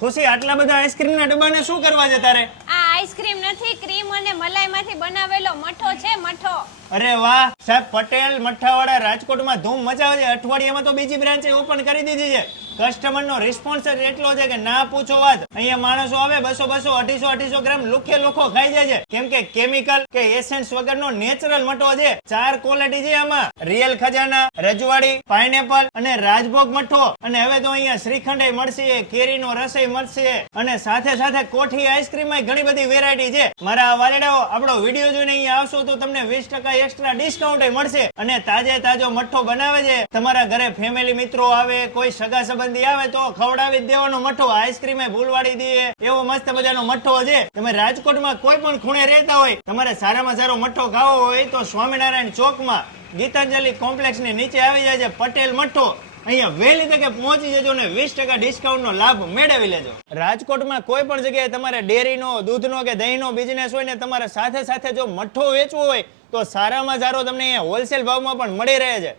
ખુશી, આટલા બધા આઈસ્ક્રીમના ડબ્બાને શું કરવા છે તારે? આ આઈસ્ક્રીમ નથી, ક્રીમ અને મલાઈમાંથી બનાવેલો મઠો છે, મઠો. અરે વાહ સાહેબ, પટેલ મઠ્ઠાવાળા રાજકોટમાં ધૂમ મચાવે છે. અઠવાડિયામાં તો બીજી બ્રાન્ચ ઓપન કરી દીધી છે. કસ્ટમરનો રિસ્પોન્સ જ એટલો છે કે ના પૂછો વાત. અહીંયા માણસો આવે 200 200 ગ્રામ લુખે લુખો ખાઈ જાય છે, કેમ કે કેમિકલ કે એસેન્સ વગરનો નેચરલ મઠો છે. 4 ક્વોલિટી છે આમાં: રિયલ ખજાના, રજવાડી, પાઇનેપલ અને રાજભોગ મઠો. અને હવે તો અહીંયા શ્રીખંડ મળશે, કેરીનો રસય મળશે અને સાથે સાથે કોઠી આઈસ્ક્રીમમાં ઘણી બધી વેરાયટી છે. મારા વાલેડાઓ, આપણો વિડીયો જોઈને અહીંયા આવશો તો તમને 20% એક્સ્ટ્રા ડિસ્કાઉન્ટ મળશે. અને તાજે તાજો મઠ્ઠો બનાવે છે. તમારા ઘરે ફેમિલી મિત્રો આવે, કોઈ સગા સંબંધી આવે તો ખવડાવી જ દેવાનો મઠ્ઠો. આઈસ્ક્રીમ ભૂલવાડી દે એવો મસ્ત મજાનો મઠ્ઠો છે. તમે રાજકોટમાં કોઈ પણ ખૂણે રહેતા હોય, તમારે સારામાં સારો મઠ્ઠો ખાવો હોય તો સ્વામિનારાયણ ચોકમાં ગીતાંજલિ કોમ્પ્લેક્સની નીચે આવી જાય છે પટેલ મઠ્ઠો. અહીંયા વહેલી તકે પહોંચી જજો ને 20% ડિસ્કાઉન્ટનો લાભ મેળવી લેજો. રાજકોટમાં કોઈ પણ જગ્યાએ તમારે ડેરીનો, દૂધનો કે દહીંનો બિઝનેસ હોય ને તમારે સાથે સાથે જો મઠ્ઠો વેચવો હોય તો સારામાં સારો તમને અહીંયા હોલસેલ ભાવમાં પણ મળી રહે છે.